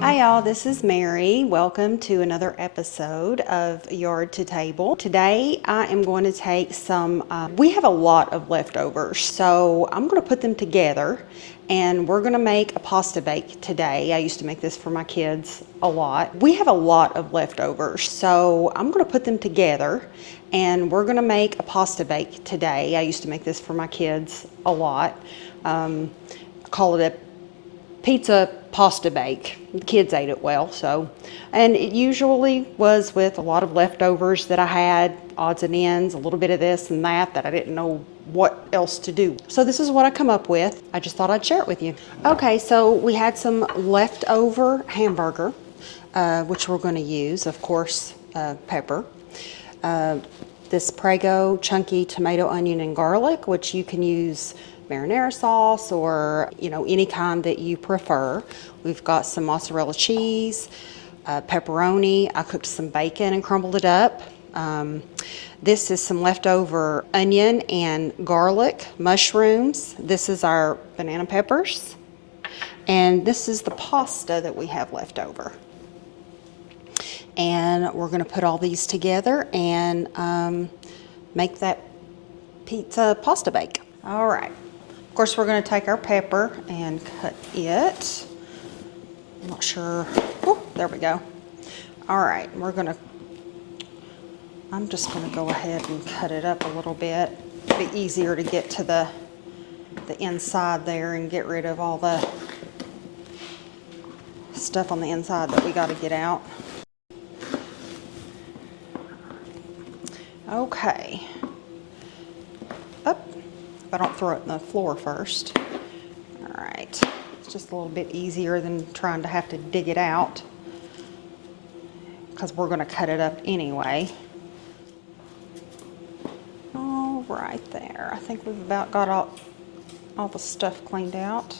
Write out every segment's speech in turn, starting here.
Hi y'all, this is Mary. Welcome to another episode of Yard to Table. Today I am going to take some, we have a lot of leftovers, so I'm going to put them together and we're going to make a pasta bake today. I used to make this for my kids a lot. We have a lot of leftovers, so I'm going to put them together and we're going to make a pasta bake today. I used to make this for my kids a lot. Call it a pizza pasta bake. The kids ate it well, so. And it usually was with a lot of leftovers that I had, odds and ends, a little bit of this and that I didn't know what else to do. So this is what I come up with. I just thought I'd share it with you. Okay, so we had some leftover hamburger, which we're gonna use, of course, pepper. This Prego chunky tomato, onion, and garlic, which you can use marinara sauce or any kind that you prefer. We've got some mozzarella cheese, pepperoni. I cooked some bacon and crumbled it up. This is some leftover onion and garlic, mushrooms. This is our banana peppers. And this is the pasta that we have left over. And we're gonna put all these together and make that pizza pasta bake. All right. Of course, we're going to take our pepper and cut it. I'm not sure. Oh, there we go. All right, I'm just going to go ahead and cut it up a little bit. It'll be easier to get to the inside there and get rid of all the stuff on the inside that we got to get out. Okay. If I don't throw it in the floor first. All right, it's just a little bit easier than trying to have to dig it out because we're gonna cut it up anyway. All right there, I think we've about got all the stuff cleaned out.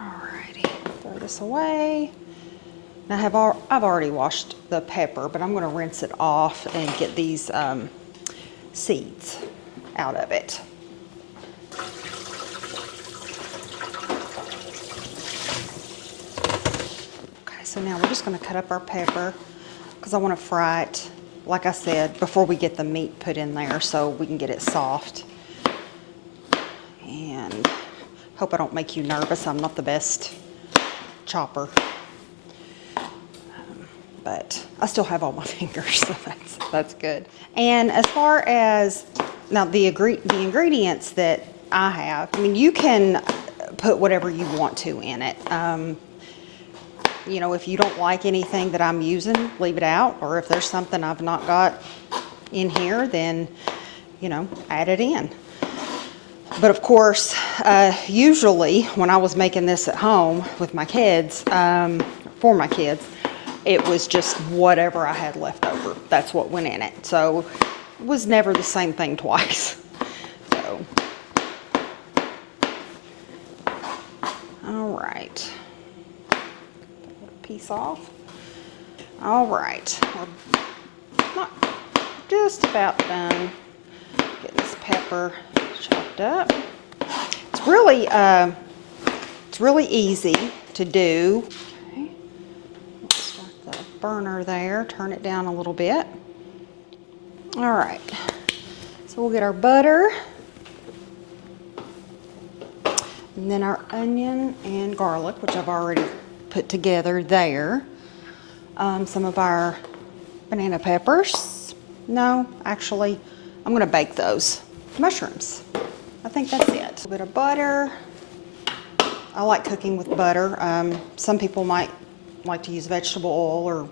All righty, throw this away. Now I've already washed the pepper, but I'm gonna rinse it off and get these seeds out of it. Okay, so now we're just going to cut up our pepper because I want to fry it, like I said, before we get the meat put in there so we can get it soft. And hope I don't make you nervous. I'm not the best chopper. But I still have all my fingers, so that's good. And as far as now the ingredients that I have, I mean, you can put whatever you want to in it. If you don't like anything that I'm using, leave it out. Or if there's something I've not got in here, then, add it in. But of course, usually when I was making this at home with my kids, for my kids, it was just whatever I had left over. That's what went in it. So it was never the same thing twice. So, all right. Put a piece off. All right. We're not just about done getting this pepper chopped up. It's really easy to do. Burner there, turn it down a little bit. All right, so we'll get our butter and then our onion and garlic, which I've already put together there. Some of our banana peppers. No, actually, I'm gonna bake those. Mushrooms, I think that's it. A bit of butter. I like cooking with butter. Some people might like to use vegetable oil or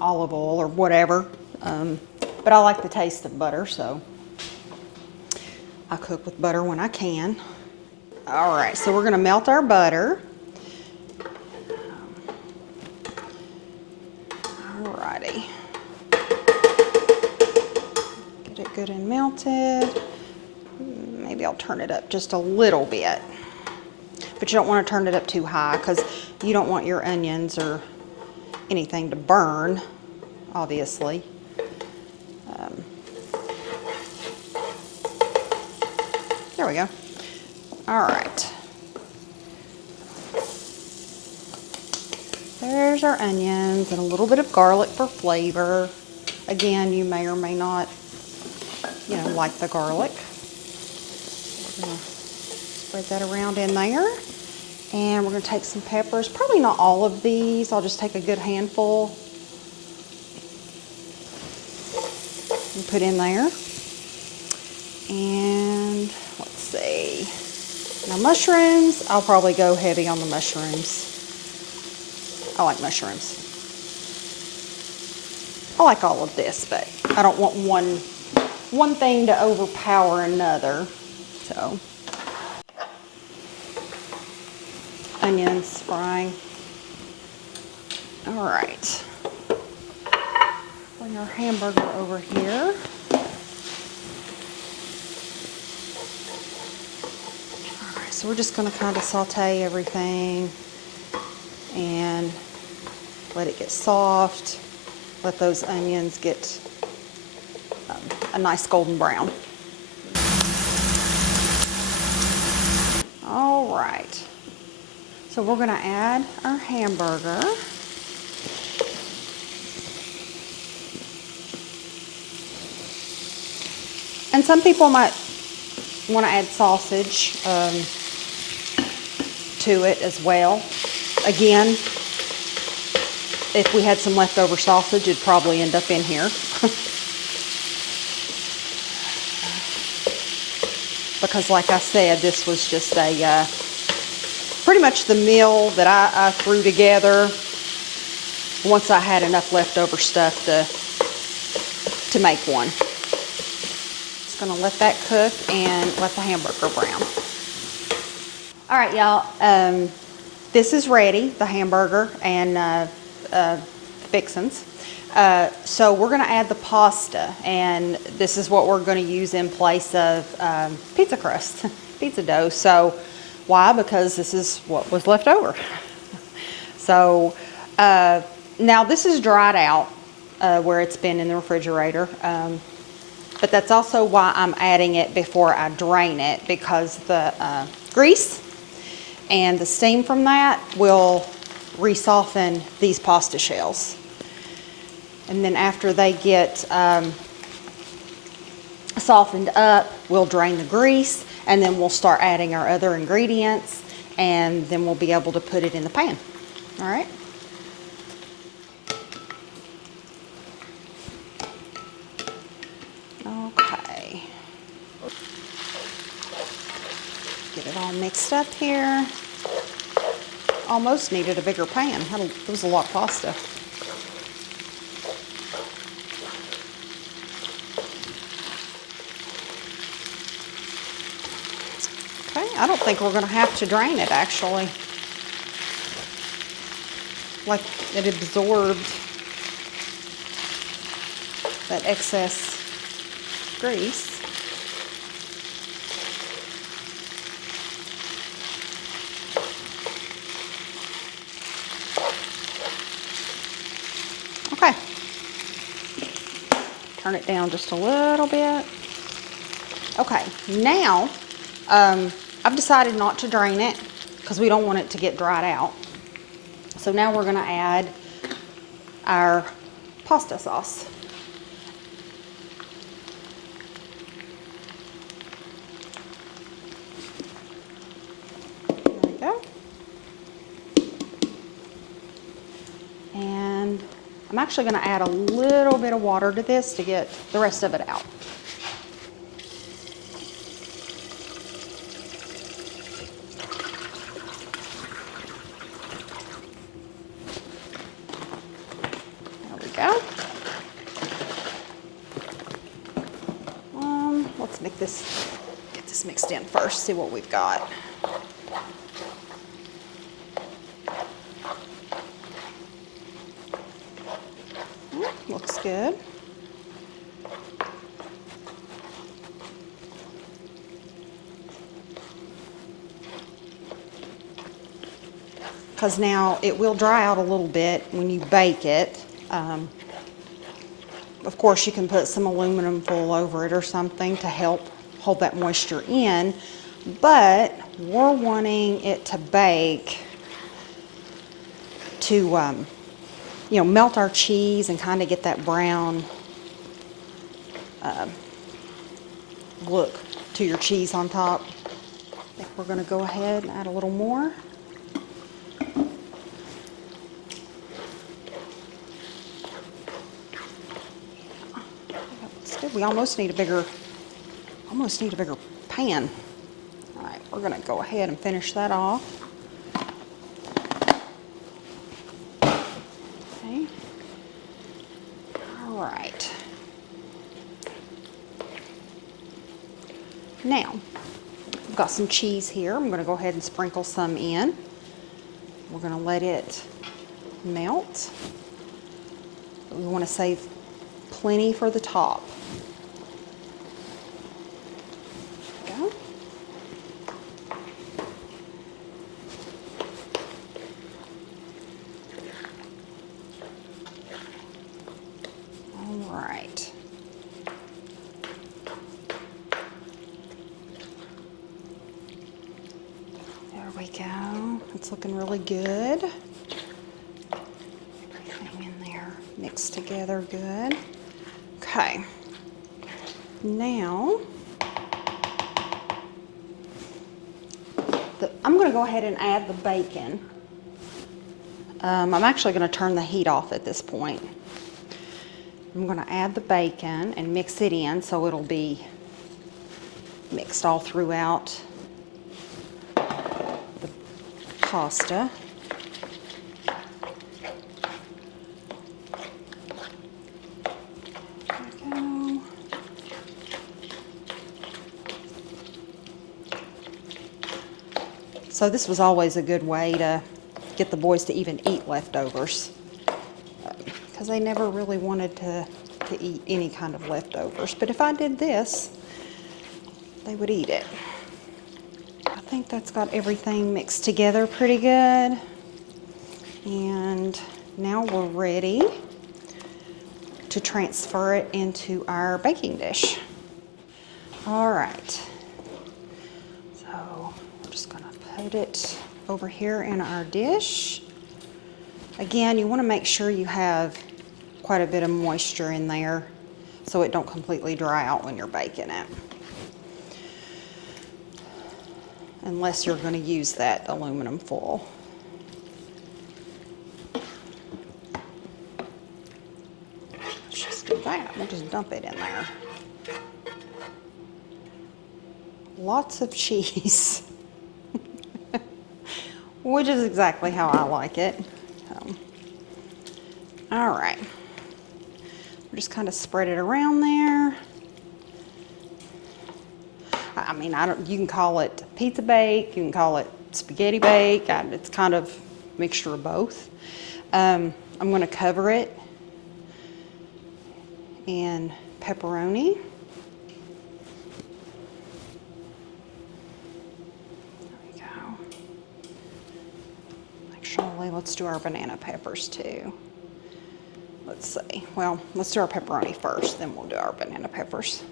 olive oil or whatever, but I like the taste of butter, so I cook with butter when I can. All right, so we're gonna melt our butter. All righty. Get it good and melted. Maybe I'll turn it up just a little bit. But you don't want to turn it up too high because you don't want your onions or anything to burn, obviously. There we go. All right. There's our onions and a little bit of garlic for flavor. Again, you may or may not, like the garlic. We're gonna spread that around in there. And we're gonna take some peppers, probably not all of these. I'll just take a good handful and put in there. And let's see. Now mushrooms, I'll probably go heavy on the mushrooms. I like mushrooms. I like all of this, but I don't want one thing to overpower another. So, onions frying. All right. Bring our hamburger over here. All right, so we're just going to kind of saute everything and let it get soft. Let those onions get a nice golden brown. All right. So we're going to add our hamburger. And some people might want to add sausage to it as well. Again, if we had some leftover sausage, it'd probably end up in here. Because like I said, this was just a pretty much the meal that I threw together once I had enough leftover stuff to make one. Just gonna let that cook and let the hamburger brown. All right, y'all, this is ready, the hamburger and fixins. So we're gonna add the pasta, and this is what we're gonna use in place of pizza crust, pizza dough. So why? Because this is what was left over. So now this is dried out where it's been in the refrigerator. But that's also why I'm adding it before I drain it, because the grease and the steam from that will re-soften these pasta shells. And then after they get softened up, we'll drain the grease, and then we'll start adding our other ingredients, and then we'll be able to put it in the pan. All right. Okay. Get it all mixed up here. Almost needed a bigger pan. It was a lot of pasta. Okay, I don't think we're going to have to drain it, actually. Like it absorbed that excess grease. Okay. Turn it down just a little bit. Okay, now I've decided not to drain it because we don't want it to get dried out. So now we're going to add our pasta sauce. There we go. And I'm actually going to add a little bit of water to this to get the rest of it out. Go. Let's get this mixed in first, see what we've got. Looks good. Because now it will dry out a little bit when you bake it. Of course, you can put some aluminum foil over it or something to help hold that moisture in, but we're wanting it to bake to, you know, melt our cheese and kind of get that brown look to your cheese on top. I think we're going to go ahead and add a little more. That's good. We almost need a bigger pan. All right, we're going to go ahead and finish that off. Okay. All right. Now, I've got some cheese here. I'm going to go ahead and sprinkle some in. We're going to let it melt. We want to save plenty for the top. There we go. All right. There we go. It's looking really good. Everything in there mixed together good. Okay. Now, I'm going to go ahead and add the bacon. I'm actually going to turn the heat off at this point. I'm going to add the bacon and mix it in so it'll be mixed all throughout the pasta. There we go. So this was always a good way to get the boys to even eat leftovers, because they never really wanted to eat any kind of leftovers. But if I did this, they would eat it. I think that's got everything mixed together pretty good. And now we're ready to transfer it into our baking dish. All right. So we're just gonna put it over here in our dish. Again, you want to make sure you have quite a bit of moisture in there so it don't completely dry out when you're baking it. Unless you're going to use that aluminum foil. Let's just do that. We'll just dump it in there. Lots of cheese. Which is exactly how I like it. All right. We'll just kind of spread it around there. I mean, you can call it pizza bake, you can call it spaghetti bake. It's kind of a mixture of both. I'm going to cover it in pepperoni. Actually, let's do our banana peppers too. Let's see. Well, let's do our pepperoni first, then we'll do our banana peppers.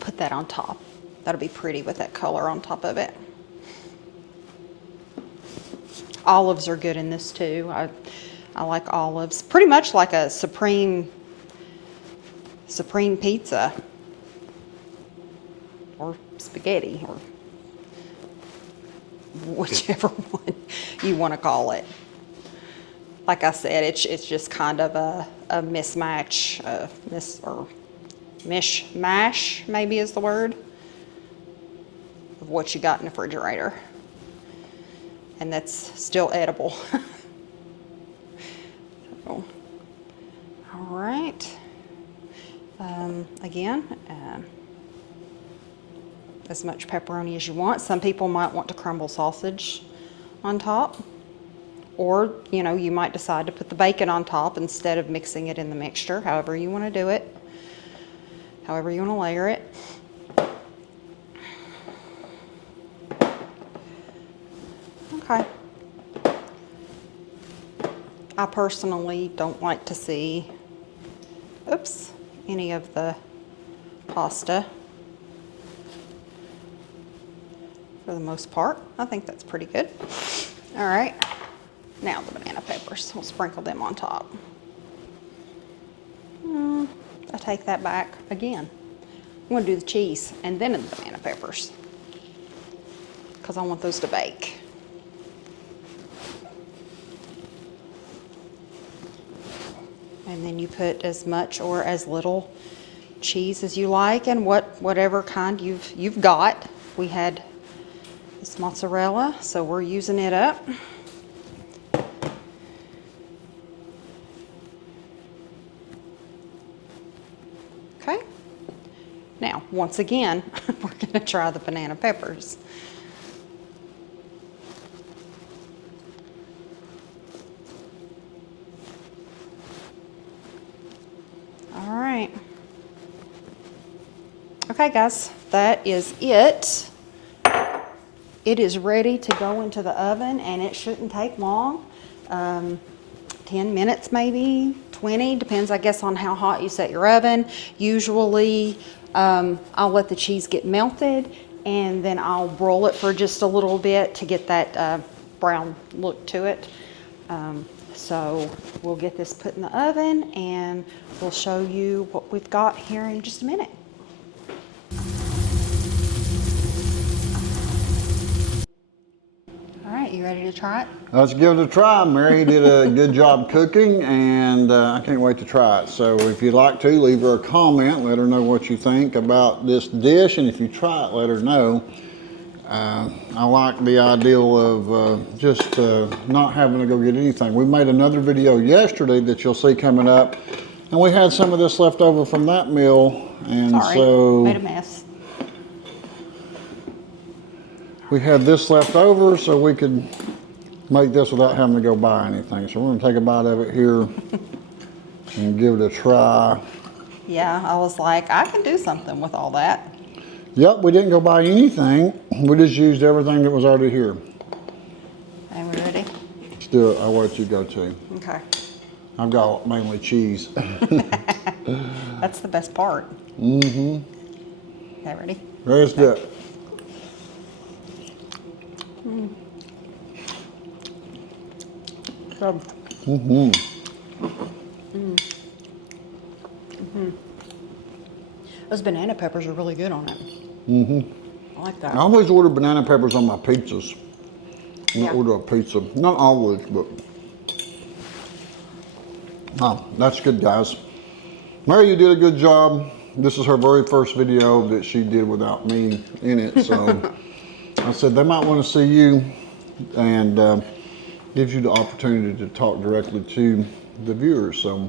Put that on top. That'll be pretty with that color on top of it. Olives are good in this too. I like olives. Pretty much like a supreme pizza or spaghetti or whichever one you want to call it. Like I said, it's just kind of a mismatch, mishmash maybe is the word, of what you got in the refrigerator. And that's still edible. So, all right. Again, as much pepperoni as you want. Some people might want to crumble sausage on top. Or, you know, you might decide to put the bacon on top instead of mixing it in the mixture, however you want to do it, however you want to layer it. Okay. I personally don't like to see, any of the pasta. For the most part, I think that's pretty good. All right. Now the banana peppers, we'll sprinkle them on top. I take that back again. I'm gonna do the cheese and then the banana peppers because I want those to bake. And then you put as much or as little cheese as you like, and whatever kind you've got. We had this mozzarella, so we're using it up. Okay. Now, once again, we're going to try the banana peppers. All right. Okay, guys, that is it. It is ready to go into the oven, and it shouldn't take long. 10 minutes maybe, 20, depends I guess on how hot you set your oven. Usually I'll let the cheese get melted, and then I'll broil it for just a little bit to get that brown look to it. So we'll get this put in the oven, and we'll show you what we've got here in just a minute. All right, you ready to try it? Let's give it a try. Mary did a good job cooking, and I can't wait to try it. So if you'd like to, leave her a comment. Let her know what you think about this dish, and if you try it, let her know. I like the ideal of just not having to go get anything. We made another video yesterday that you'll see coming up, and we had some of this left over from that meal, and so made a mess. We had this left over, so we could make this without having to go buy anything. So we're gonna take a bite of it here and give it a try. Yeah, I was like, I can do something with all that. Yep, we didn't go buy anything. We just used everything that was already here. And we ready? Let's do it. I'll let you go too. Okay. I've got mainly cheese. That's the best part. Mm-hmm. Okay, ready? Let's do it. Good. Mm-hmm. Those banana peppers are really good on it. Mm-hmm. I like that. I always order banana peppers on my pizzas. When I Yeah. order a pizza. Not always, but... Oh, that's good, guys. Mary, you did a good job. This is her very first video that she did without me in it, so I said they might want to see you, and gives you the opportunity to talk directly to the viewers. So,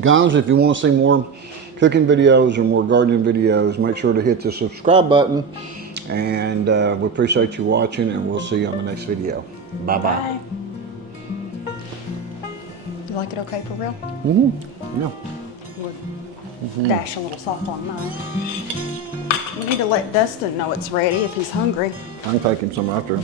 guys, if you want to see more cooking videos or more gardening videos, make sure to hit the subscribe button, and we appreciate you watching, and we'll see you on the next video. Bye-bye. Bye. You like it okay for real? Mm-hmm. Yeah. We'll dash a little salt on mine. We need to let Dustin know it's ready if he's hungry. I can take him some after.